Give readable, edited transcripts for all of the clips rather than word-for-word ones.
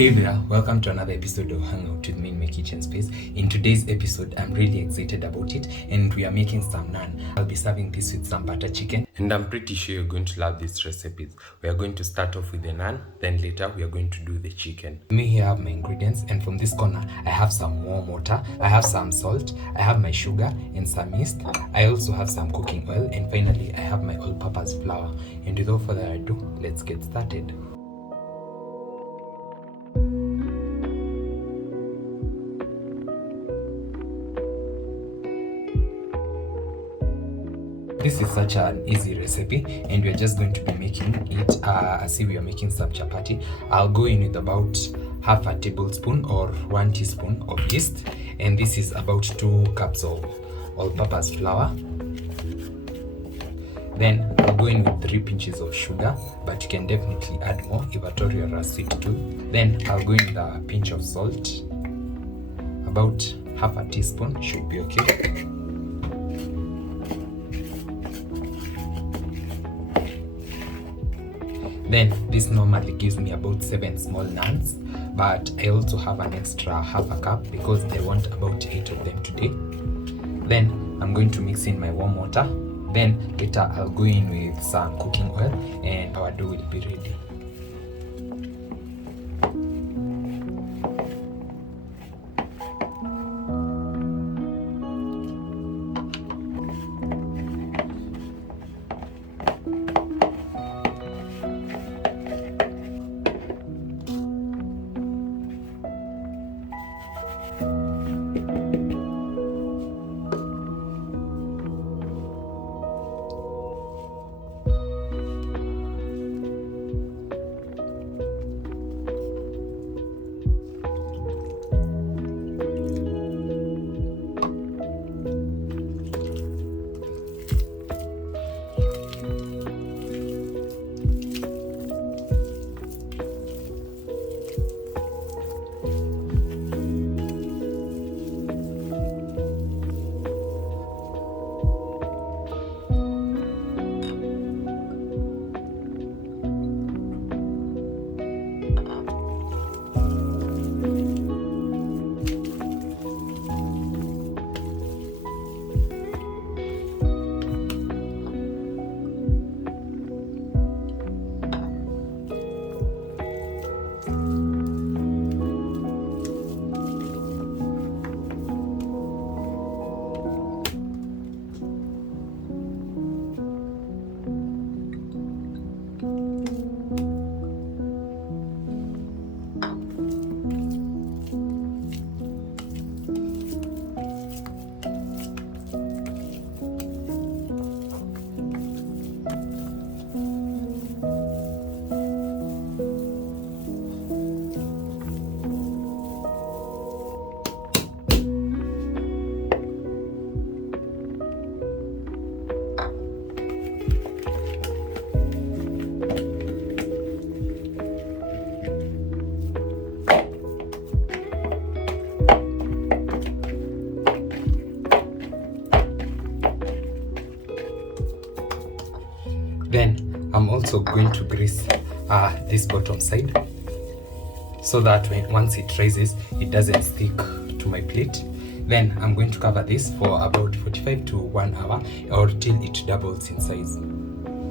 Hey there, welcome to another episode of Hangout with me in my kitchen space. In today's episode, I'm really excited about it and we are making some naan. I'll be serving this with some butter chicken and I'm pretty sure you're going to love these recipes. We are going to start off with the naan, then later we are going to do the chicken. Me here have my ingredients, and from this corner, I have some warm water, I have some salt, I have my sugar and some yeast. I also have some cooking oil, and finally I have my all-purpose flour. And without further ado, let's get started. This is such an easy recipe and we're just going to be making it as if we are making some chapati. I'll go in with about half a tablespoon or 1 teaspoon of yeast, and this is about 2 cups of all-purpose flour. Then I'll go in with 3 pinches of sugar, but you can definitely add more if at all you're a sweet tooth. Then I'll go in with a pinch of salt, about half a teaspoon should be okay. Then this normally gives me about 7 small naans, but I also have an extra half a cup because I want about 8 of them today. Then I'm going to mix in my warm water. Then later I'll go in with some cooking oil and our dough will be ready. Then I'm also going to grease this bottom side so that once it rises, it doesn't stick to my plate. Then I'm going to cover this for about 45 to 1 hour or till it doubles in size.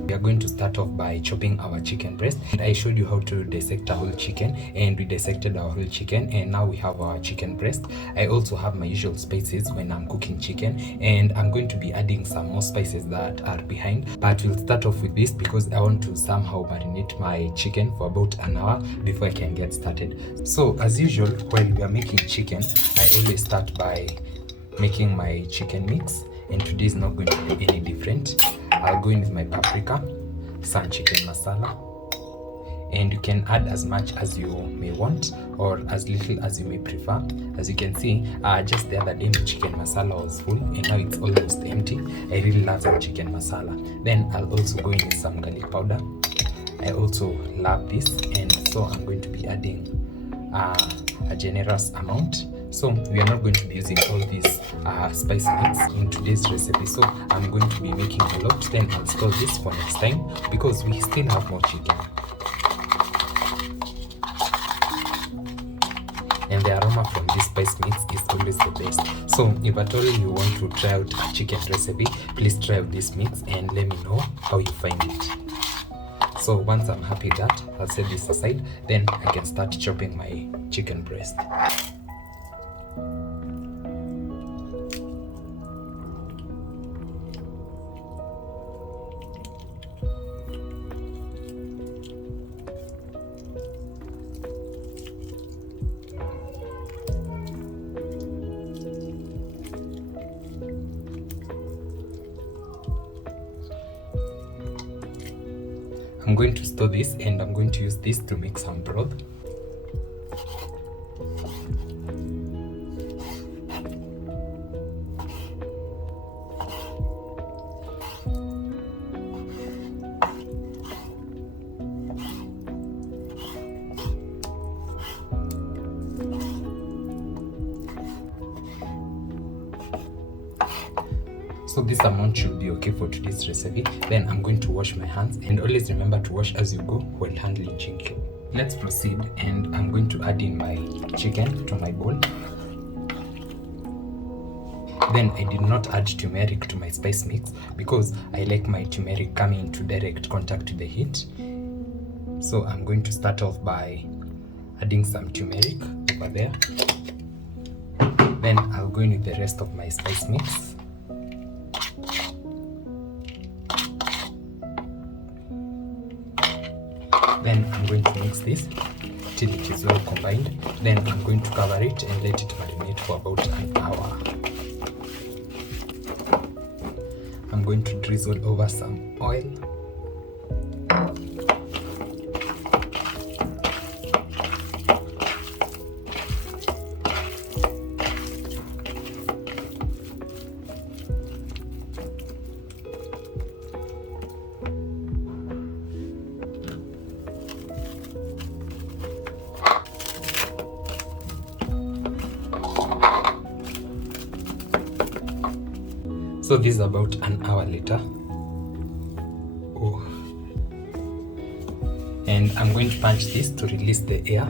We are going to start off by chopping our chicken breast. And I showed you how to dissect a whole chicken, and we dissected our whole chicken, and now we have our chicken breast. I also have my usual spices when I'm cooking chicken, and I'm going to be adding some more spices that are behind, but we'll start off with this because I want to somehow marinate my chicken for about an hour before I can get started. So as usual, when we are making chicken, I always start by making my chicken mix, and today is not going to be any different. I'll go in with my paprika, some chicken masala, and you can add as much as you may want or as little as you may prefer. As you can see, just the other day my chicken masala was full and now it's almost empty. I really love some chicken masala. Then I'll also go in with some garlic powder. I also love this, and so I'm going to be adding a generous amount. So we are not going to be using all these spice mix in today's recipe, so I'm going to be making a lot. Then I'll store this for next time because we still have more chicken. best. So if at all you want to try out a chicken recipe, please try out this mix and let me know how you find it. So once I'm happy with that, I'll set this aside, then I can start chopping my chicken breast. I'm going to store this and I'm going to use this to make some broth. So this amount should be okay for today's recipe. Then I'm going to wash my hands, and always remember to wash as you go while handling chicken. Let's proceed, and I'm going to add in my chicken to my bowl. Then I did not add turmeric to my spice mix because I like my turmeric coming into direct contact with the heat. So I'm going to start off by adding some turmeric over there. Then I'll go in with the rest of my spice mix. Then I'm going to mix this till it is well combined. Then I'm going to cover it and let it marinate for about an hour. I'm going to drizzle over some oil. So this is about an hour later. Oh. And I'm going to punch this to release the air.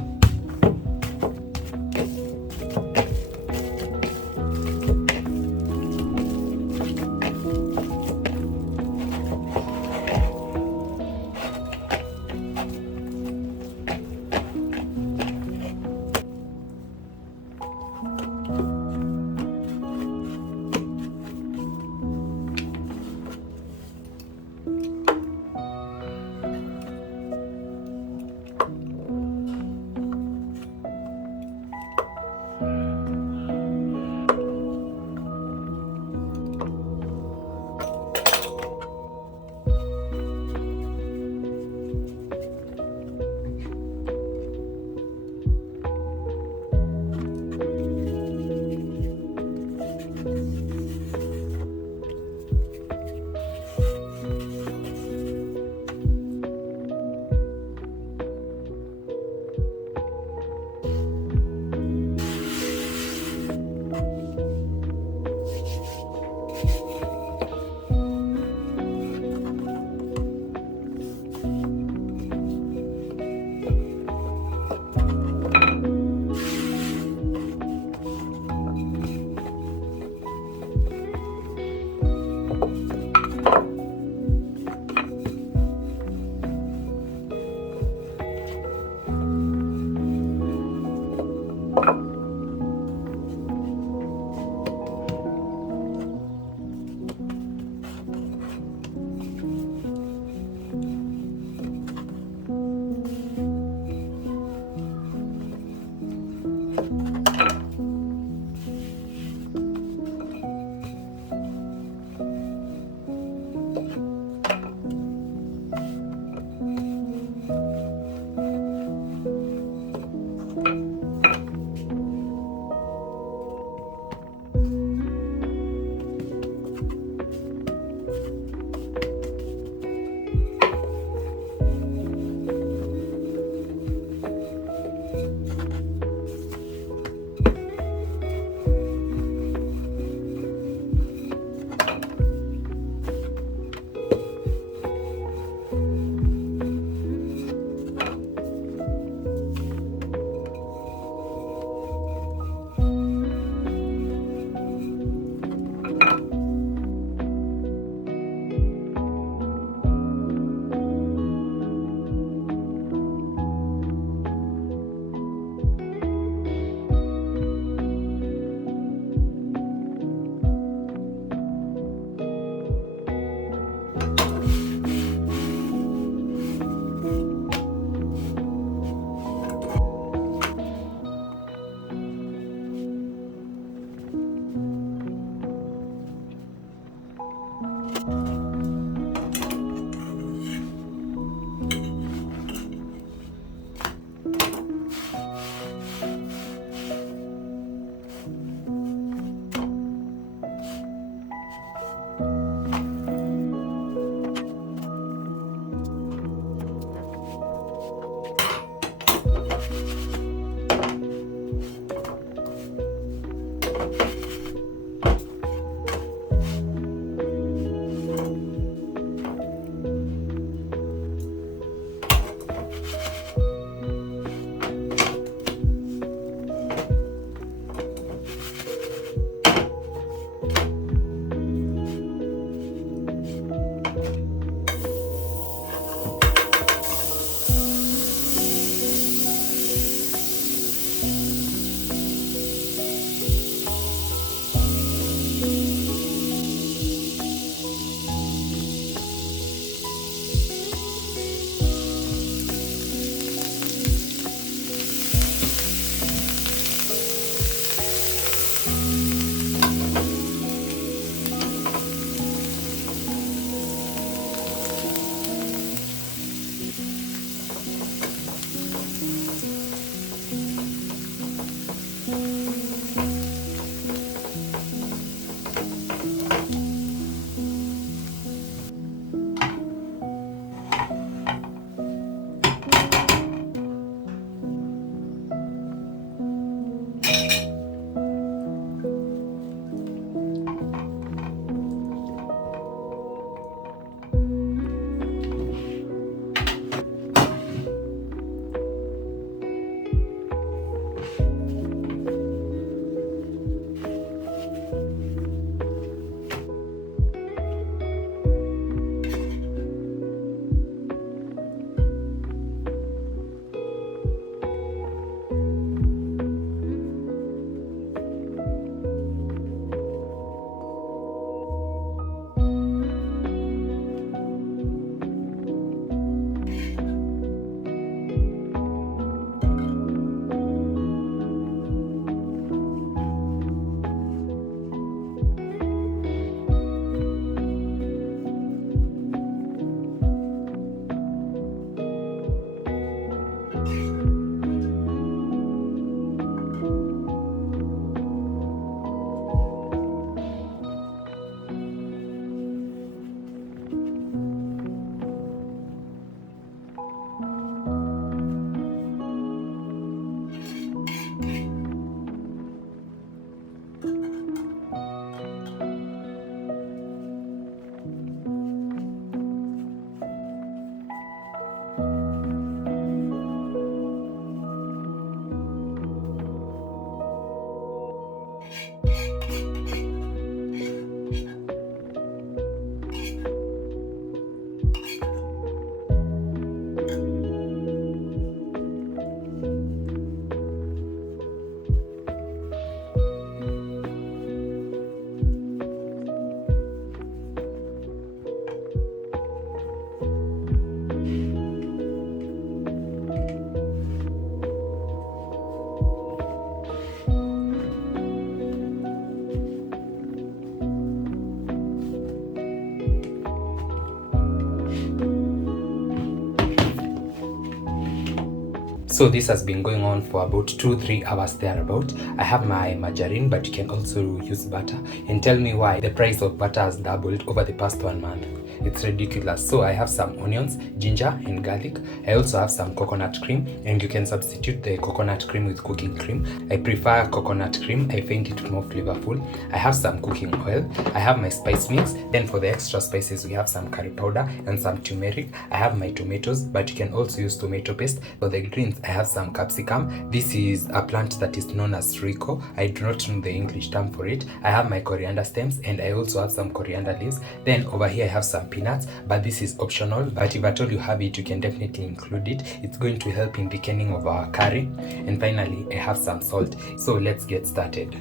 So this has been going on for about 2-3 hours thereabout. I have my margarine, but you can also use butter. And tell me why the price of butter has doubled over the past 1 month. It's ridiculous. So I have some onions, ginger and garlic. I also have some coconut cream, and you can substitute the coconut cream with cooking cream. I prefer coconut cream. I find it more flavorful. I have some cooking oil. I have my spice mix. Then for the extra spices, we have some curry powder and some turmeric. I have my tomatoes, but you can also use tomato paste. For the greens, I have some capsicum. This is a plant that is known as rico. I do not know the English term for it. I have my coriander stems, and I also have some coriander leaves. Then over here I have some peanuts, but this is optional. But if at all you have it, you can definitely include it. It's going to help in thickening of our curry. And finally, I have some salt. So let's get started.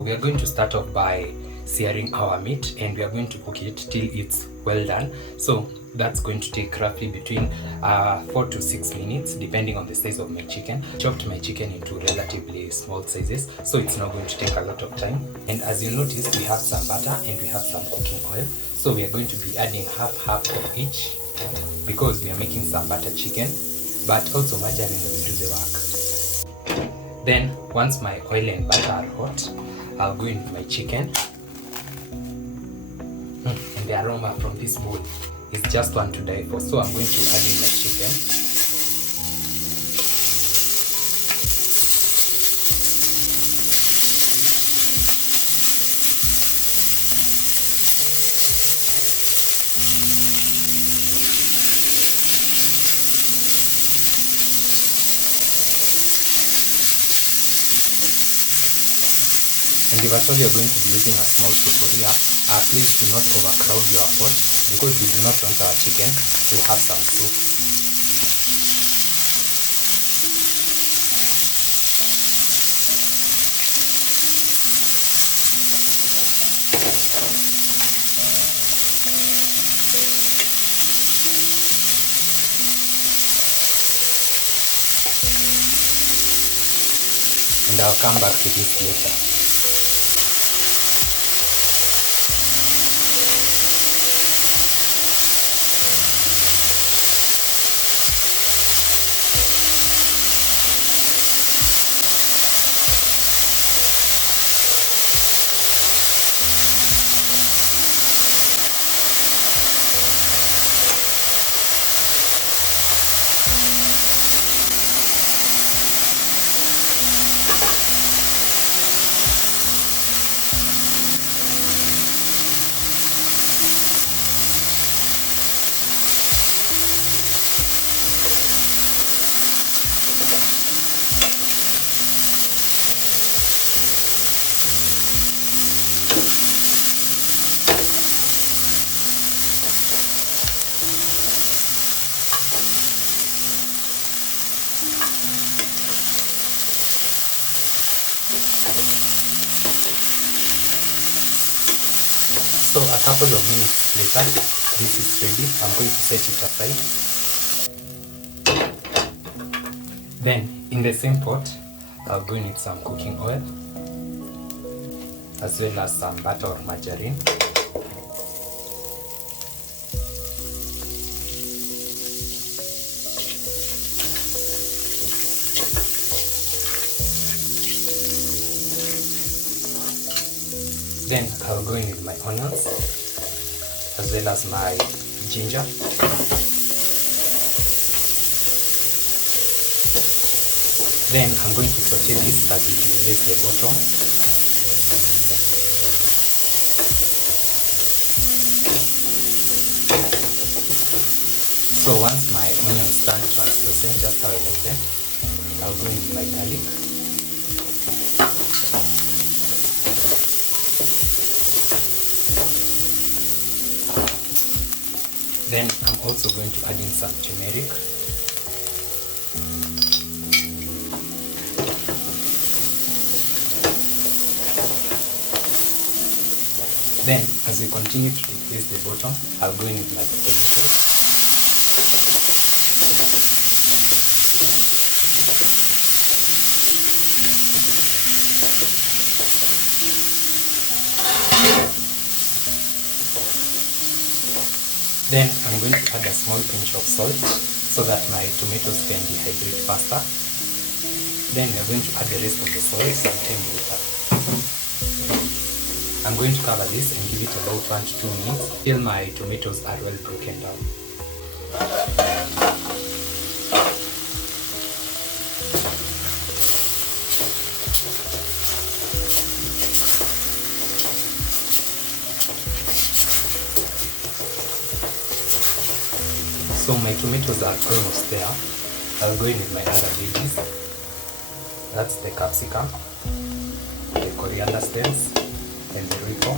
We are going to start off by searing our meat, and we are going to cook it till it's well done. So that's going to take roughly between 4 to 6 minutes depending on the size of my chicken. Chopped my chicken into relatively small sizes, so it's not going to take a lot of time. And as you notice, we have some butter and we have some cooking oil, so we are going to be adding half of each because we are making some butter chicken, but also margarine will do the work. Then once my oil and butter are hot, I'll go into my chicken. And the aroma from this bowl is just one to die for. So I'm going to add in my chicken. And if at all you're going to be using a small sufuria, please do not overcrowd your pot because we do not want our chicken to have some soup. And I'll come back to this later. So a couple of minutes later, this is ready. I'm going to set it aside. Then in the same pot, I'll go in with some cooking oil as well as some butter or margarine. Then I'll go in with my onions as well as my ginger. Then I'm going to saute this as it hits the bottom. So once my onions turn translucent, just how I like them, I'll go in with my garlic. Then I'm also going to add in some turmeric. Then, as we continue to decrease the bottom, I'll go in with my tomatoes. Then I'm going to add a small pinch of salt so that my tomatoes can dehydrate faster. Then we're going to add the rest of the salt sometime later. I'm going to cover this and give it about 1 to 2 minutes till my tomatoes are well broken down. So my tomatoes are almost there. I'll go in with my other veggies. That's the capsicum, the coriander stems, and the rico.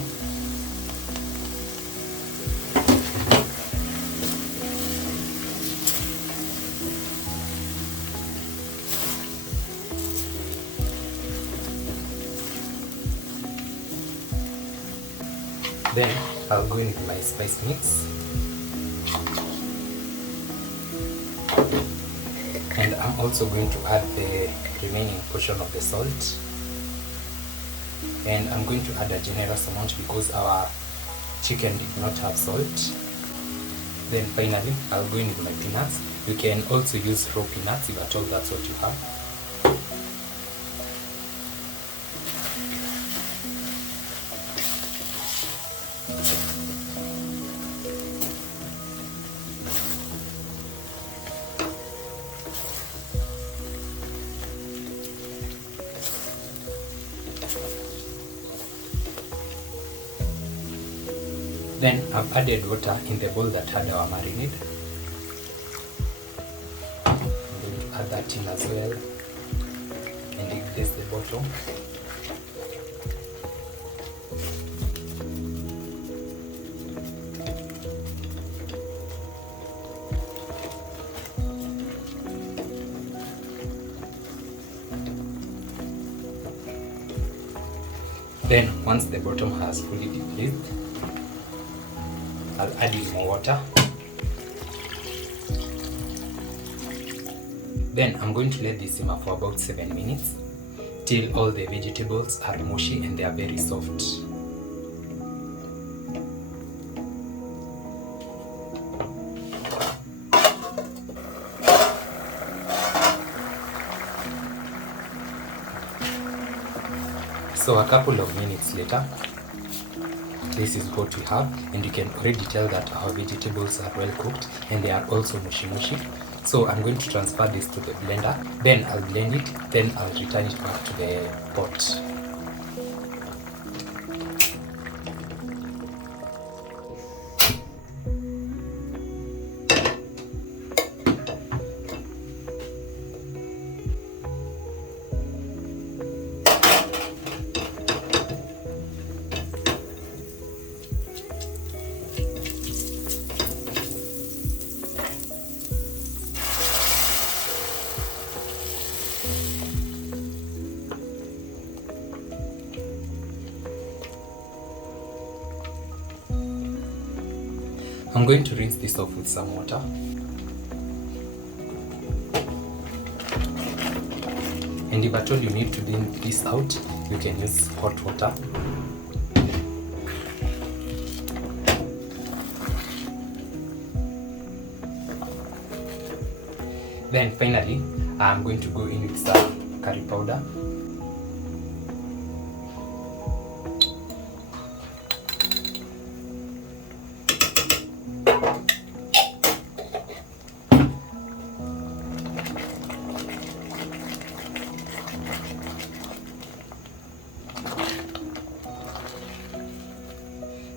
Then I'll go in with my spice mix. And I'm also going to add the remaining portion of the salt. And I'm going to add a generous amount because our chicken did not have salt. Then finally, I'll go in with my peanuts. You can also use raw peanuts if at all that's what you have. Then I've added water in the bowl that had our marinade. I'm going to add that in as well and increase the bottom. Then once the bottom has fully depleted, I'll add in more water. Then I'm going to let this simmer for about 7 minutes till all the vegetables are mushy and they are very soft. So a couple of minutes later, this is what we have, and you can already tell that our vegetables are well cooked and they are also mushy. So I'm going to transfer this to the blender, then I'll blend it, then I'll return it back to the pot. I'm going to rinse this off with some water. And if at all you need to clean this out, you can use hot water. Then finally, I'm going to go in with some curry powder.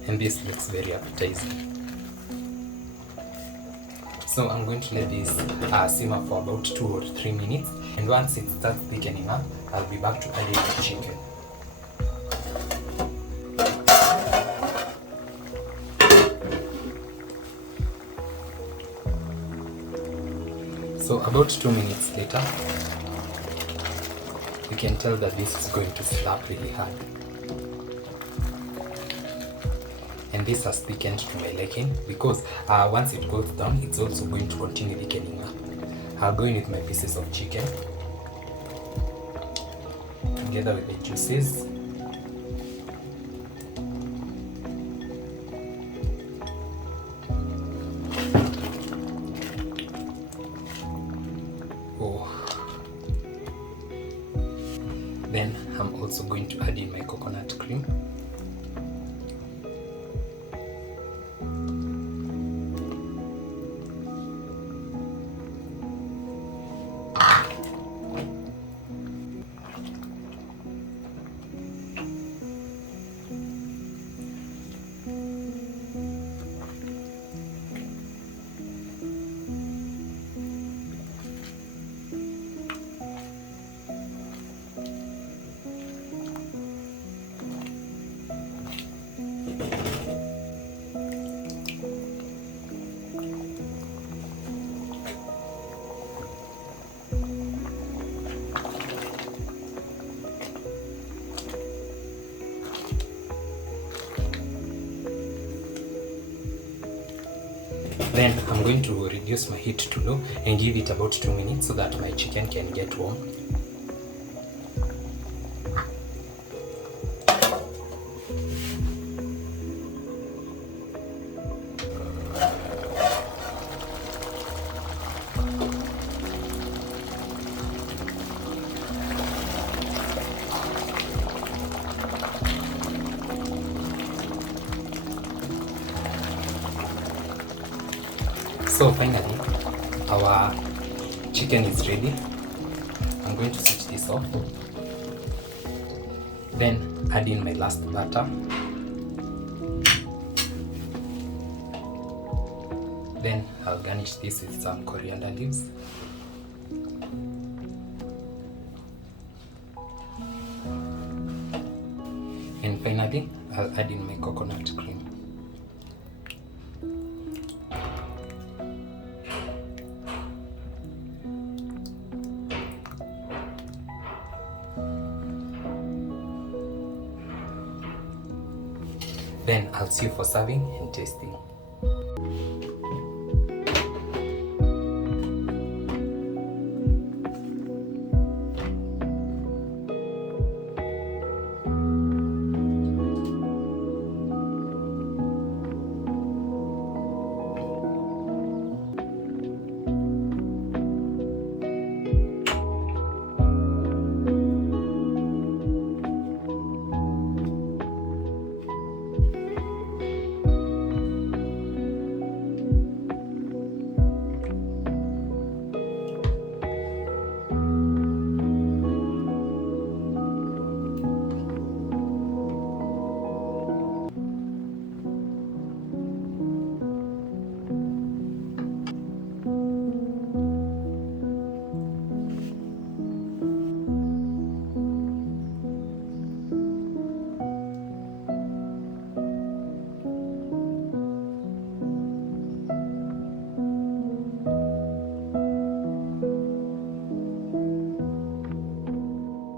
And this looks very appetizing. So I'm going to let this simmer for about 2 or 3 minutes, and once it starts thickening up, I'll be back to add in the chicken. So about 2 minutes later, you can tell that this is going to slap really hard. And this has thickened to my liking because once it goes down, it's also going to continue thickening up. I'll go in with my pieces of chicken together with the juices. Then I'm also going to add in my coconut cream. Then I'm going to reduce my heat to low and give it about 2 minutes so that my chicken can get warm. So finally, our chicken is ready. I'm going to switch this off. Then add in my last butter. Then I'll garnish this with some coriander leaves. And finally, I'll add in my coconut cream. Then I'll see you for serving and tasting.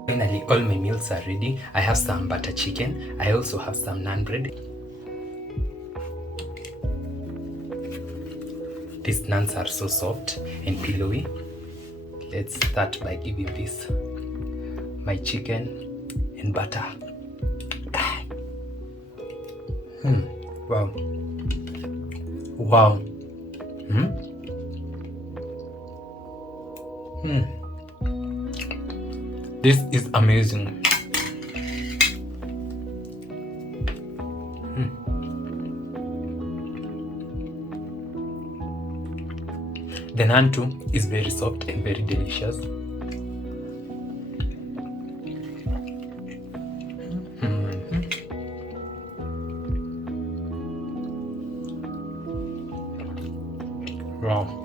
Finally, all my meals are ready. I have some butter chicken. I also have some naan bread. These naans are so soft and pillowy. Let's start by giving this my chicken and butter. Wow. Wow. This is amazing. The naan too is very soft and very delicious. Wow.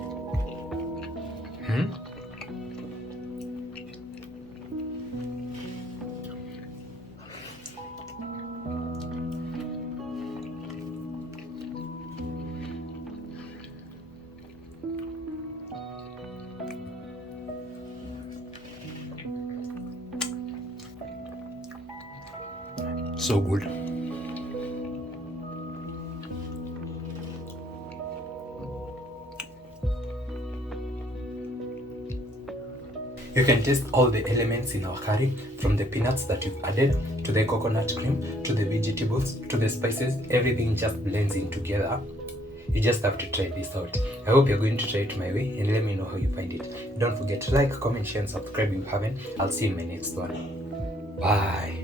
So good. You can taste all the elements in our curry, from the peanuts that you've added, to the coconut cream, to the vegetables, to the spices. Everything just blends in together. You just have to try this out. I hope you're going to try it my way and let me know how you find it. Don't forget to like, comment, share and subscribe if you haven't. I'll see you in my next one. Bye.